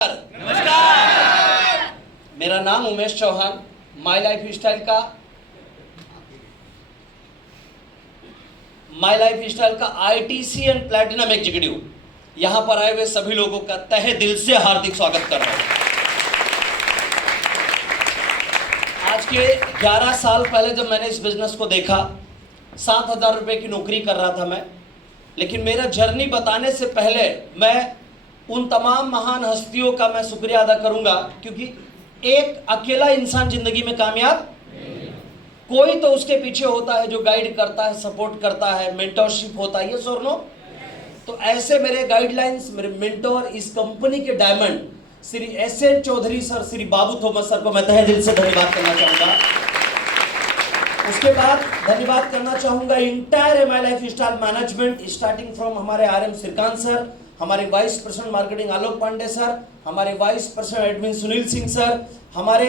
नमस्कार। मेरा नाम Umesh Chauhan, my Lifestyle का आईटीसी एंड प्लैटिनम एग्जीक्यूटिव यहां पर आए हुए सभी लोगों का तहे दिल से हार्दिक स्वागत कर रहा हूं। आज के 11 साल पहले जब मैंने इस बिजनेस को देखा, 7,000 रुपए की नौकरी कर रहा था मैं। लेकिन मेरा जर्नी बताने से पहले मैं उन तमाम महान हस्तियों का मैं शुक्रिया अदा करूंगा, क्योंकि एक अकेला इंसान जिंदगी में कामयाब कोई तो उसके पीछे होता है जो गाइड करता है, सपोर्ट करता है, मेंटरशिप होता है। ये और नो, तो ऐसे मेरे गाइडलाइंस, मेरे मेंटोर, इस कंपनी के डायमंड श्री एस.एन. Chaudhary sir, Shri Babu Thomas sir को मैं तहे दिल से धन्यवाद करना चाहूंगा। उसके बाद धन्यवाद करना चाहूंगा entire my life style management, starting from हमारे आर.एम. श्रीकांत सर, हमारे वाइस प्रेसिडेंट मार्केटिंग आलोक पांडे सर, हमारे vice president admin Sunil Singh sir, हमारे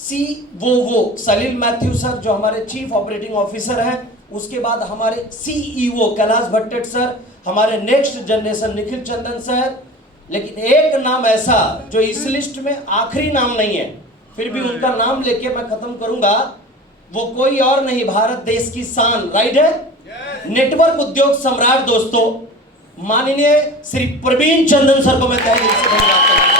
COO सलील मैथ्यू सर जो हमारे चीफ ऑपरेटिंग ऑफिसर हैं। उसके बाद हमारे CEO कैलाश भट्टेट सर, हमारे नेक्स्ट जनरेशन निखिल चंदन सर। लेकिन एक नाम ऐसा जो इस लिस्ट में आखिरी नाम नहीं है, फिर भी उनका नाम लेके मैं खत्म करूंगा, वो कोई और नहीं, भारत देश की शान, राइट है, नेटवर्क उद्योग सम्राट दोस्तों, माननीय श्री प्रवीण चंदन सर को मैं तहे दिल से धन्यवाद करना चाहूंगा।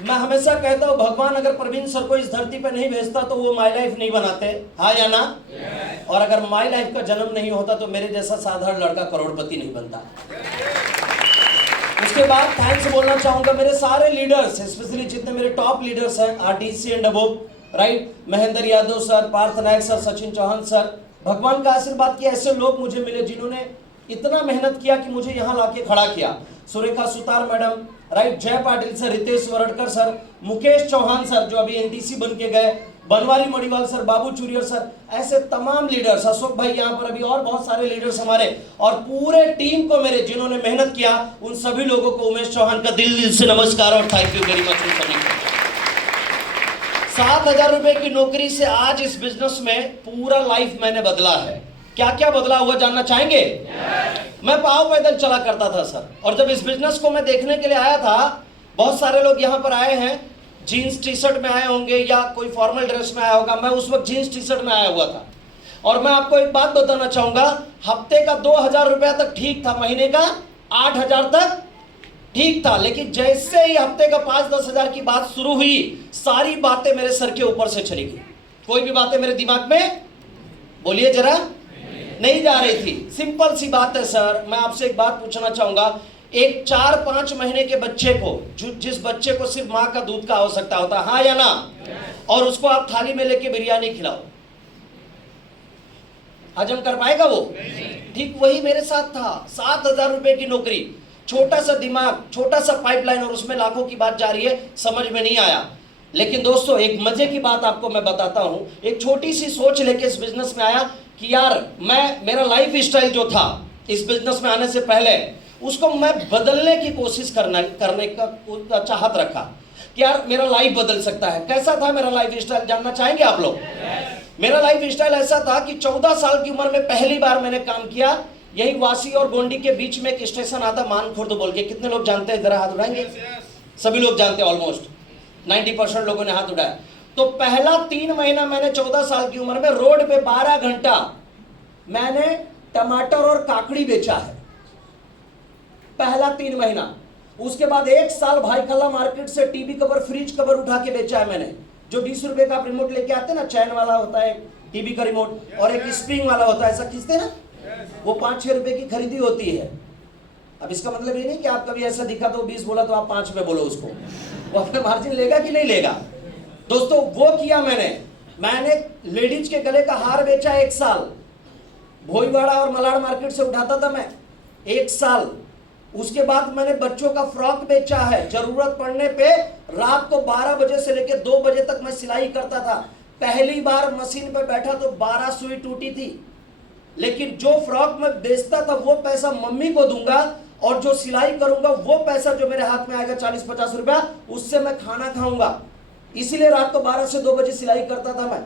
मैं हमेशा कहता हूं, भगवान अगर प्रवीण सर को इस धरती पर नहीं भेजता तो वो माई लाइफ नहीं बनाते, हाँ या ना? और अगर माई लाइफ का जन्म नहीं होता तो मेरे जैसा साधारण लड़का करोड़पति नहीं बनता। उसके बाद थैंक्स बोलना चाहूंगा मेरे सारे लीडर्स, स्पेशली जितने मेरे टॉप लीडर्स हैं, RTC and above, right, Mahendra Yadav sir, Parth Nayak sir, Sachin Chauhan sir. भगवान का आशीर्वाद कि ऐसे लोग मुझे मिले जिन्होंने इतना मेहनत किया कि मुझे यहाँ लाके खड़ा किया। Surekha Sutar madam, right, Jay Patil sir, Ritesh Varadkar sir, Mukesh Chauhan sir जो अभी NTC बन के गए, बनवारी मणिवाल सर, बाबू चुरियर सर, ऐसे तमाम लीडर्स, अशोक भाई यहाँ पर अभी, और बहुत सारे लीडर्स हमारे, और पूरे टीम को मेरे जिन्होंने मेहनत किया, उन सभी लोगों को उमेश चौहान का दिल से नमस्कार और थैंक यू वेरी मच उन सभी को। 7,000 रुपए की नौकरी से आज इस बिजनेस में पूरा लाइफ मैंने बदला है। क्या क्या बदला हुआ जानना चाहेंगे? मैं पाँव पैदल चला करता था सर, और जब इस बिजनेस को मैं देखने के लिए आया था, बहुत सारे लोग यहाँ पर आए हैं जीन्स टी शर्ट में आए होंगे या कोई फॉर्मल ड्रेस में आया होगा, मैं उस वक्त जीन्स टी शर्ट में आया हुआ था। और मैं आपको एक बात बताना चाहूंगा, हफ्ते का 2,000 रुपया तक ठीक था, महीने का 8,000 तक ठीक था। लेकिन जैसे ही हफ्ते का 5-10 हजार की बात शुरू हुई, सारी बातें मेरे सर के ऊपर से चली गई। कोई भी बातें मेरे दिमाग में, बोलिए जरा, नहीं जा रही थी। सिंपल सी बात है सर, मैं आपसे एक बात पूछना चाहूंगा, एक 4-5 महीने के बच्चे को, जिस बच्चे को सिर्फ माँ का दूध का आवश्यकता होता है, हाँ या ना, और उसको आप थाली में लेके बिरयानी खिलाओ, हजम कर पाएगा वो? ठीक वही मेरे साथ था। 7,000 रुपए की नौकरी, छोटा सा दिमाग, छोटा सा पाइपलाइन, और उसमें लाखों की बात जा रही है, समझ में नहीं आया। लेकिन दोस्तों एक मजे की बात आपको मैं बताता हूं, एक छोटी सी सोच लेके इस बिजनेस में आया कि यार मेरा लाइफ स्टाइल जो था इस बिजनेस में आने से पहले, उसको मैं बदलने की कोशिश करने का चाहत रखा कि यार मेरा लाइफ बदल सकता है। कैसा था मेरा लाइफ स्टाइल जानना चाहेंगे आप लोग? मेरा लाइफ स्टाइल ऐसा था कि 14 साल की उम्र में पहली बार मैंने काम किया, यही वासी और गोंडी के बीच में एक स्टेशन आता मानखुर्द बोल के। कितने लोग जानते हैं, जरा हाथ उठाएंगे? सभी लोग जानते हैं, ऑलमोस्ट 90% लोगों ने हाथ उठाया। तो पहला 3 महीना मैंने 14 साल की उम्र में रोड पे 12 घंटा मैंने टमाटर और काकड़ी बेचा है, पहला 3 महीना। उसके बाद 1 साल भाई खल्ला मार्केट से टीवी कवर, फ्रिज कवर उठा के बेचा है मैंने, जो 20 रुपए का रिमोट लेके आते हैं ना, चैन वाला होता है टीवी का रिमोट, और एक स्प्रिंग वाला होता है, ऐसा खींचते ना, वो 5-6 रुपए की खरीदी होती है। अब इसका मतलब ये नहीं कि आप कभी ऐसा दिखा तो 20 बोला तो आप 5 में बोलो उसको, वो अपना मार्जिन लेगा कि नहीं लेगा? दोस्तों वो किया मैंने लेडीज के गले का हार बेचा 1 साल, भोईवाड़ा और मलाड़ मार्केट से उठाता था मैं 1 साल। उसके बाद मैंने बच्चों का फ्रॉक बेचा है, जरूरत पड़ने पे रात को 12 बजे से लेकर 2 बजे तक मैं सिलाई करता था। पहली बार मशीन पे बैठा तो 12 सुई टूटी थी, लेकिन जो फ्रॉक मैं बेचता था वो पैसा मम्मी को दूंगा, और जो सिलाई करूंगा वो पैसा जो मेरे हाथ में आएगा 40-50 रुपया, उससे मैं खाना खाऊंगा। इसीलिए रात को 12 से 2 बजे सिलाई करता था मैं।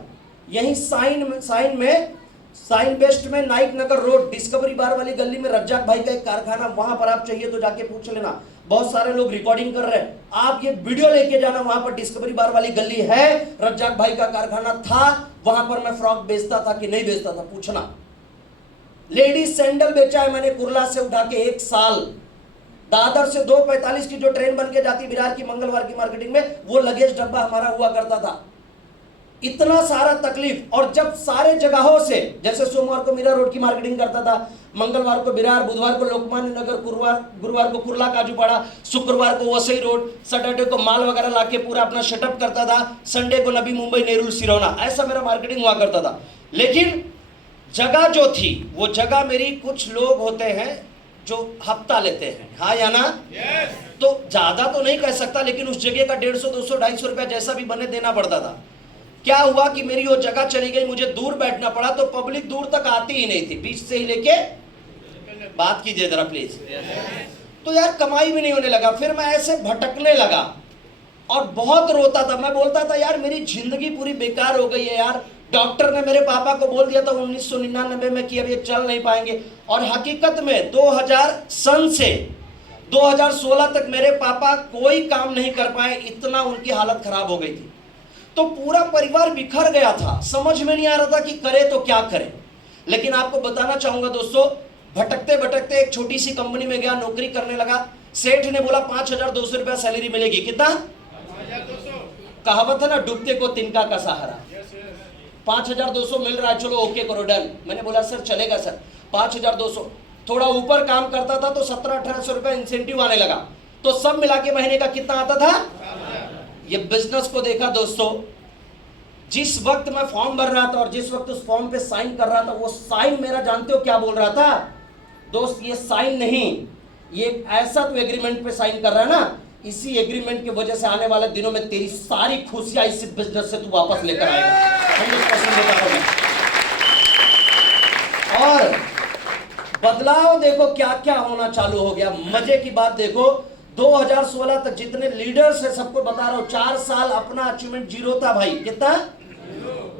यहीं साइन में साइन वेस्ट में नाइक नगर रोड डिस्कवरी बार वाली गली में रज्जाक भाई का एक कारखाना, वहां पर आप चाहिए तो जाके पूछ लेना। बहुत सारे लोग रिकॉर्डिंग कर रहे हैं, आप ये वीडियो लेके जाना, वहां पर डिस्कवरी बार वाली गली है, रज्जाक भाई का कारखाना था, वहां पर मैं फ्रॉक बेचता था कि नहीं बेचता था, पूछना। लेडीज सैंडल बेचा है मैंने कुर्ला से उठा के 1 साल। दादर से 2:45 की जो ट्रेन बन के जाती बिहार की मंगलवार की मार्केटिंग में, वो लगेज डब्बा हमारा हुआ करता था। इतना सारा तकलीफ। और जब सारे जगहों से, जैसे सोमवार को मीरा रोड की मार्केटिंग करता था, मंगलवार को बिरार, बुधवार को लोकमान्य नगर, गुरुवार को कुर्ला काजूपाड़ा, शुक्रवार को वसई रोड, सैटरडे को माल वगैरह लाके पूरा अपना सेटअप करता था, संडे को नबी मुंबई नेहरू सिरौना, ऐसा मेरा मार्केटिंग हुआ करता था। लेकिन जगह जो थी वो जगह मेरी, कुछ लोग होते हैं जो हफ्ता लेते हैं, हाँ या ना? तो ज्यादा तो नहीं कह सकता, लेकिन उस जगह का 150, 200, 250 रुपया जैसा भी बने देना पड़ता था। क्या हुआ कि मेरी वो जगह चली गई, मुझे दूर बैठना पड़ा, तो पब्लिक दूर तक आती ही नहीं थी, बीच से ही लेके, बात कीजिए जरा प्लीज। तो यार कमाई भी नहीं होने लगा, फिर मैं ऐसे भटकने लगा और बहुत रोता था। मैं बोलता था यार मेरी जिंदगी पूरी बेकार हो गई है यार। डॉक्टर ने मेरे पापा को बोल दिया था 1999 में कि अब ये चल नहीं पाएंगे, और हकीकत में 2000 सन से 2016 तक मेरे पापा कोई काम नहीं कर पाए, इतना उनकी हालत खराब हो गई थी। तो पूरा परिवार बिखर गया था, समझ में नहीं आ रहा था कि करे तो क्या करे। लेकिन आपको बताना चाहूंगा दोस्तों, भटकते भटकते एक छोटी सी कंपनी में गया, नौकरी करने लगा। सेठ ने बोला 5200 रुपया सैलरी मिलेगी। कितना? 5200। कहावत है ना, डूबते को तिनका का सहारा। 5200 मिल रहा है, चलो ओके करो, डन। मैंने बोला सर चलेगा सर, 5200। थोड़ा ऊपर काम करता था तो 1700-1800 रुपया इंसेंटिव आने लगा, तो सब मिला के महीने का कितना आता था? ये बिजनेस को देखा दोस्तों, जिस वक्त मैं फॉर्म भर रहा था और जिस वक्त उस फॉर्म पे साइन कर रहा था, वो साइन मेरा जानते हो क्या बोल रहा था दोस्त? ये साइन नहीं, ये ऐसा तो एग्रीमेंट पे साइन कर रहा है ना, इसी एग्रीमेंट की वजह से आने वाले दिनों में तेरी सारी खुशियां इस बिजनेस से तू वापस लेकर आएगा, 100% बता रहा हूं। और बदलाव देखो क्या क्या होना चालू हो गया। मजे की बात देखो, 2016 तक जितने लीडर्स है सबको बता रहा हूं, 4 साल अपना अचीवमेंट जीरो था भाई। कितना?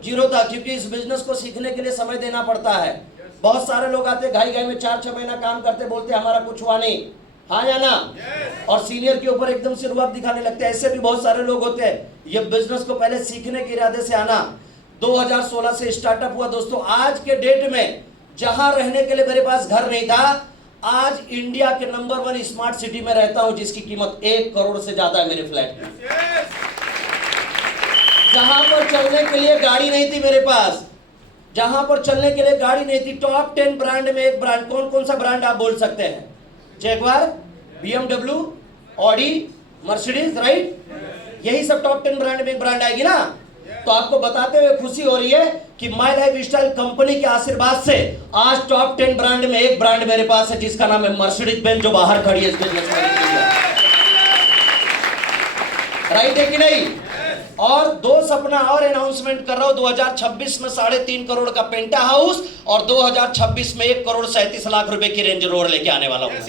जीरो था, क्योंकि इस बिजनेस को सीखने के लिए समय देना पड़ता है। बहुत सारे लोग आते घाई घाई में 4-6 महीना काम करते, बोलते हमारा कुछ हुआ नहीं, हाँ या ना? और सीनियर के ऊपर एकदम से रुआब दिखाने लगते हैं। ऐसे भी बहुत सारे लोग होते हैं। ये बिजनेस को पहले सीखने के इरादे से आना। 2016 से स्टार्टअप हुआ दोस्तों। आज के डेट में जहां रहने के लिए मेरे पास घर नहीं था, आज इंडिया के नंबर 1 स्मार्ट सिटी में रहता हूं, जिसकी कीमत 1 करोड़ से ज्यादा है मेरे फ्लैट की। जहां पर चलने के लिए गाड़ी नहीं थी मेरे पास, जहां पर चलने के लिए गाड़ी नहीं थी, टॉप 10 ब्रांड में एक ब्रांड, कौन कौन सा ब्रांड आप बोल सकते हैं? Jaguar, BMW, Audi, Mercedes, right? यही सब टॉप 10 ब्रांड में एक ब्रांड आएगी ना। तो आपको बताते हुए खुशी हो रही है कि माय लाइफ स्टाइल कंपनी के आशीर्वाद से आज टॉप 10 ब्रांड में एक ब्रांड मेरे पास है, जिसका नाम है मर्सिडीज बेंज, जो बाहर खड़ी है इस बिजनेस में। राइट है कि नहीं? और 2 सपना और अनाउंसमेंट कर रहा हूं। 2026 में 3.5 करोड़ का पेंटा हाउस, और 2026 में 1 करोड़ 37 लाख रुपए की रेंज रोवर लेके आने वाला हूं।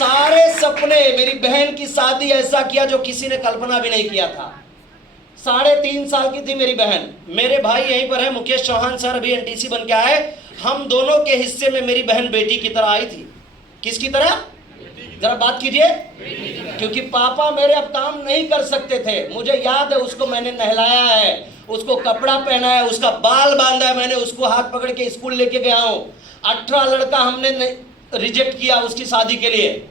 सारे सपने, मेरी बहन की शादी ऐसा किया जो किसी ने कल्पना भी नहीं किया था। 3.5 साल की थी मेरी बहन। मेरे भाई यहीं पर है, मुकेश चौहान सर, अभी एनटीसी बन के आए। हम दोनों के हिस्से में मेरी बहन बेटी की तरह आई थी। किसकी तरह? जरा बात कीजिए। क्योंकि पापा मेरे अब काम नहीं कर सकते थे। मुझे याद है, उसको मैंने नहलाया है, उसको कपड़ा पहना है, उसका बाल बांधा है मैंने, उसको हाथ पकड़ के स्कूल लेके गया हूँ। 18 लड़का हमने रिजेक्ट किया उसकी शादी के लिए,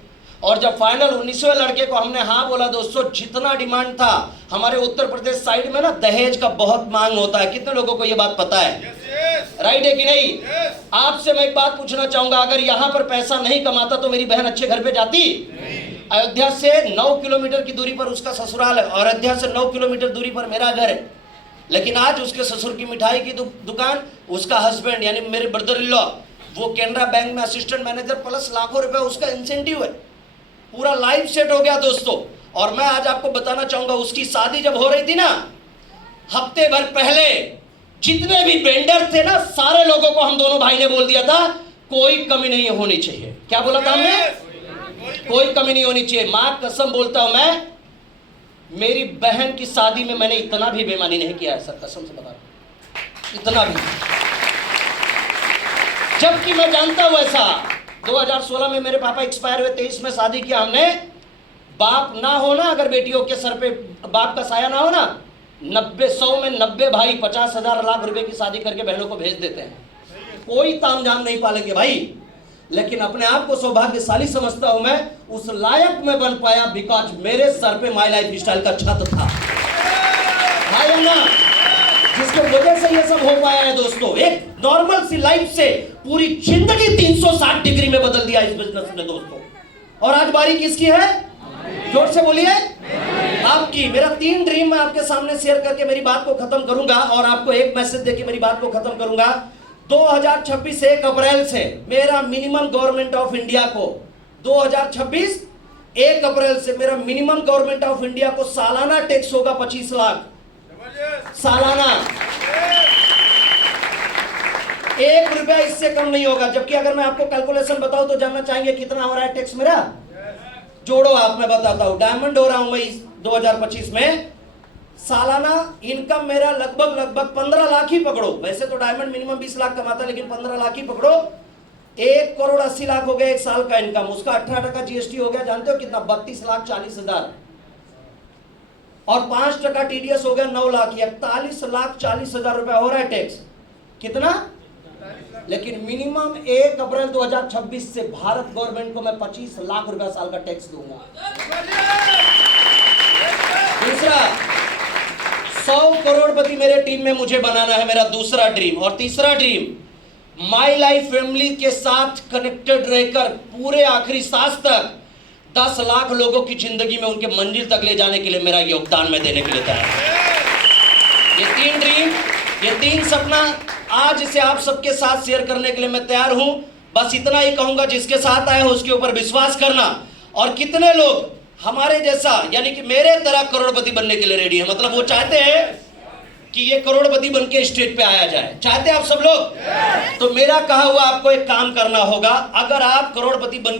और जब फाइनल 19वें लड़के को हमने हाँ बोला दोस्तों, जितना डिमांड था। हमारे उत्तर प्रदेश साइड में ना दहेज का बहुत मांग होता है, कितने लोगों को ये बात पता है? राइट है कि नहीं? आपसे मैं एक बात पूछना चाहूंगा, अगर यहाँ पर पैसा नहीं कमाता तो मेरी बहन अच्छे घर पे जाती? अयोध्या से 9 किलोमीटर की दूरी पर उसका ससुराल है, और अयोध्या से 9 किलोमीटर दूरी पर मेरा घर है। लेकिन आज उसके ससुर की मिठाई की दुकान, उसका हस्बैंड यानी मेरे ब्रदर इन लॉ, वो कैनरा बैंक में असिस्टेंट मैनेजर, प्लस लाखों रुपए उसका इंसेंटिव है। पूरा लाइफ सेट हो गया दोस्तों। और मैं आज आपको बताना चाहूंगा, उसकी शादी जब हो रही थी ना, हफ्ते भर पहले जितने भी वेंडर थे ना, सारे लोगों को हम दोनों भाई ने बोल दिया था कोई कमी नहीं होनी चाहिए। क्या बोला था हमने? कोई कमी नहीं होनी चाहिए। मां कसम बोलता हूं मैं, मेरी बहन की शादी में मैंने इतना भी बेईमानी नहीं किया है सर, कसम से बता रहा हूं, इतना भी। जबकि मैं जानता हूं ऐसा 2016 में मेरे पापा एक्सपायर हुए, 23 में शादी किया हमने। बाप ना हो ना, अगर बेटियों के सर पे बाप का साया ना हो ना, 100 में 90 भाई 50,000 लाख रुपए की शादी करके बहनों को भेज देते हैं। कोई तामझाम नहीं पालेंगे भाई। लेकिन अपने आप को सौभाग्यशाली समझता हूं मैं, उस लायक में बन पाया बिकॉज मेरे सर पे माई लाइफ स्टाइल का छत था भाई, है ना, जिसके वजह से ये सब हो पाया है दोस्तों। एक नॉर्मल सी लाइफ से पूरी जिंदगी 360 डिग्री में बदल दिया इस बिजनेस ने दोस्तों। और आज बारी किसकी है? जोर से बोलिए, आपकी। मेरा 3 ड्रीम मैं आपके सामने शेयर करके मेरी बात को खत्म करूंगा और आपको एक मैसेज देके मेरी बात को खत्म करूंगा। 2026 1 अप्रैल से मेरा मिनिमम गवर्नमेंट ऑफ इंडिया को 2026 1 अप्रैल से मेरा मिनिमम गवर्नमेंट ऑफ इंडिया को सालाना टैक्स होगा 25 लाख सालाना। 1 रुपया इससे कम नहीं होगा। जबकि अगर मैं आपको कैलकुलेशन बताऊं तो जानना चाहेंगे कितना हो रहा है टैक्स मेरा? जोड़ो आप, मैं बताता हूं। डायमंड हो रहा हूं मैं 2025 में, सालाना इनकम मेरा लगभग 15 लाख ही पकड़ो। वैसे तो डायमंड मिनिमम 20 लाख कमाता है, लेकिन 15 लाख ही पकड़ो। 1 करोड़ 80 लाख हो गया एक साल का इनकम, उसका 18% जीएसटी हो गया। जानते हो कितना? 32,40,000। और 5% टीडीएस हो गया 9 लाख, 41,40,000 रुपया हो रहा है टैक्स। कितना? लेकिन मिनिमम 1 अप्रैल 2026 से भारत गवर्नमेंट को मैं 25 लाख रुपया साल का टैक्स दूंगा। दूसरा, 100 करोड़पति मेरे टीम में मुझे बनाना है, मेरा दूसरा ड्रीम। और तीसरा ड्रीम, माई लाइफ फैमिली के साथ कनेक्टेड रहकर पूरे आखिरी सांस तक 10 लाख लोगों की जिंदगी में उनके मंजिल तक ले जाने के लिए मेरा योगदान मैं देने के लिए तैयार हूं। ये 3 ड्रीम, ये 3 सपना आज इसे आप सबके साथ शेयर करने के लिए मैं तैयार हूं। बस इतना ही कहूंगा, जिसके साथ आए हो उसके ऊपर विश्वास करना। और कितने लोग हमारे जैसा यानी कि मेरे तरह करोड़पति बनने के लिए रेडी है? मतलब वो चाहते हैं कि ये करोड़पति बन के स्टेज पे आया जाए। चाहते हैं आप सब लोग? तो मेरा कहा हुआ आपको एक काम करना होगा। अगर आप करोड़पति बन